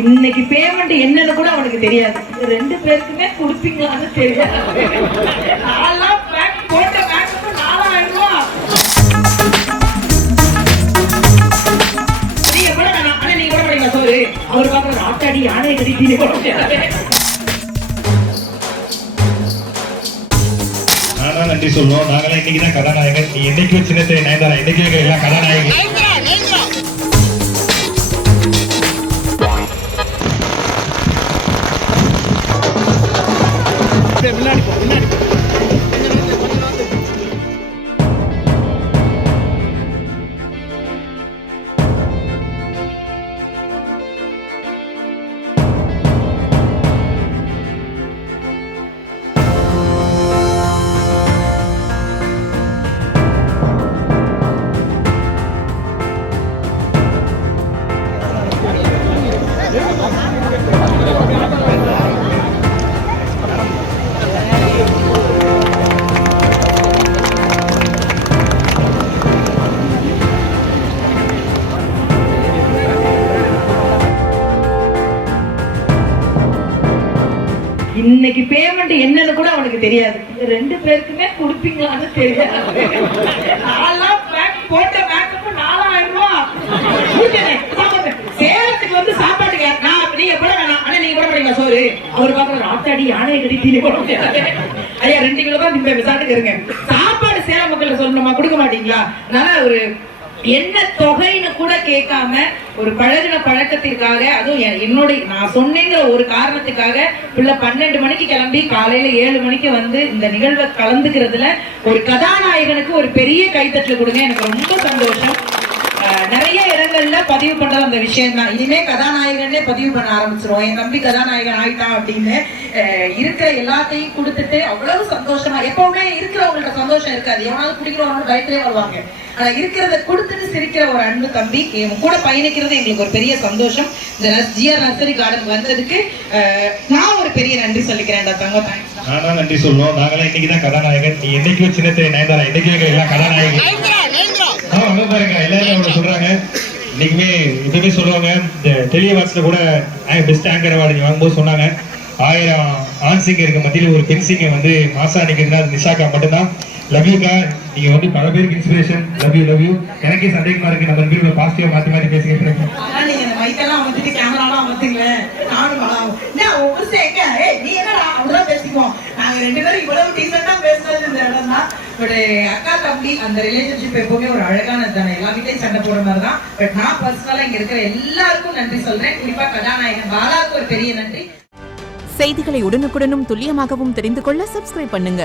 இன்னைக்கு பேமெண்ட் என்னன்னு கூட அவனுக்கு தெரியாது. ரெண்டு பேருக்குமே கொடுப்பீங்களான்னு தெரியாது. போட்ட பேங்க்கு 4000 ரூபாய். நீங்க கூட ஆனா நீங்க கூட படிங்க சோறு. அவர் பாக்குற ஆட்டாடி யானை கட்டி தீனி போட முடியாது. நான் நன்றி சொல்லுவோம். நாங்களாம் இன்னைக்கு தான் கதாநாயகன். நீ என்னைக்கும் சின்ன திரை நயன்தாரா, என்னைக்கும் எல்லாம் கதாநாயகன். இன்னைக்கு பேமெண்ட் என்னன்னு கூட அவனுக்கு தெரியாது. ரெண்டு பேருக்குமே கொடுப்பீங்களான்னு தெரியாது. போட்ட பேங்க்கு 4000 ரூபாய். சேலத்துக்கு வந்து சாப்பாட்டுக்கு நீங்க கூட வேணாம். ஆனா நீங்க கூட படிங்க சோறு. அவர் பாக்குற ஆட்டாடி யானை கட்டி தீனி போட முடியாது. ஐயா 2 கிலோ தான் நீங்க விசாரிட்டு இருங்க. சாப்பாடு சேலம் மக்கள் சொல்லணுமா, கொடுக்க மாட்டீங்களா? அதனால ஒரு என்ன தொகைன்னு கூட கேட்காம ஒரு பழகின பழக்கத்திற்காக, அதுவும் என்னுடைய நான் சொன்னேங்கிற ஒரு காரணத்துக்காக பிள்ளை 12 மணிக்கு கிளம்பி காலையில 7 மணிக்கு வந்து இந்த நிகழ்வை கலந்துக்கிறதுல ஒரு கதாநாயகனுக்கு ஒரு பெரிய கைத்தட்டல் கொடுங்க. எனக்கு ரொம்ப சந்தோஷம். நிறைய இடங்கள்ல பதிவு பண்றது அந்த விஷயம் தான். இனிமே கதாநாயகனே பதிவு பண்ண ஆரம்பிச்சிருவோம். என் தம்பி கதாநாயகன் ஆயிட்டான் அப்படின்னு இருக்கிற எல்லாத்தையும் கொடுத்துட்டு அவ்வளவு சந்தோஷமா. எப்பவுமே இருக்கிறவங்கள்ட்ட சந்தோஷம் இருக்காது. எவனாவது குடிக்கிறவங்க பயத்திலே வருவாங்க. ஆனா இருக்கிறத கொடுத்துட்டு சிரிக்கிற ஒரு அன்பு தம்பி கூட பயணிக்கிறது எங்களுக்கு ஒரு பெரிய சந்தோஷம். இந்த ஜிஆர் நர்சரி கார்டன் வந்ததுக்கு நான் ஒரு பெரிய நன்றி சொல்லிக்கிறேன். தங்கம் நான் நன்றி சொல்லுவோம். நாங்களாம் இன்னைக்கு தான் கதாநாயகன். நீ என்னைக்கும் சின்ன திரை நயன்தாரா, என்னைக்கும் எல்லாம் கதாநாயகன். பாருங்க எல்லாரும் சொல்றாங்க. இன்னைக்குமே இதுவே சொல்லுவாங்க. இந்த டெலிவாட்ஸ்ல கூட பெஸ்ட் ஆங்கர் அவார்டு வாங்கும்போது சொன்னாங்க, 1000 ஆண் சிங்கருக்கு மத்தியில் ஒரு பெண் சிங்கர் வந்து மாசா நிக்கிறதுனா நிஷாக்கா மட்டும்தான். லவ் யூக்கா, நீங்க வந்து பல பேருக்கு இன்ஸ்பிரேஷன். Love you. எனக்கே சந்தேகமா இருக்கு, நம்ம வீட்டுல பாசிட்டிவா மாத்தி மாத்தி பேசுங்க. நீங்க இந்த மைக்கெல்லாம் அமைச்சிட்டு கேமராலாம் அமைச்சிங்களே, நானும் ஒவ்வொரு நீ என்ன அவ்வளவுதான் பேசிக்குவோம். நாங்க 2 பேரும் இவ்வளவு டீசெண்டா பேசுறது இந்த இடம் தான். பட் அக்கா தம்பி அந்த ரிலேஷன்ஷிப் எப்பவுமே ஒரு அழகானது தானே. எல்லா வீட்டையும் சண்டை போடுற மாதிரி தான். பட் நான் பர்சனலா இங்க இருக்கிற எல்லாருக்கும் நன்றி சொல்றேன். குறிப்பா கதாநாயகன் பாலாவுக்கு ஒரு பெரிய நன்றி. செய்திகளை உடனுக்குடனும் துல்லியமாகவும் தெரிந்து கொள்ள சப்ஸ்கிரைப் பண்ணுங்க.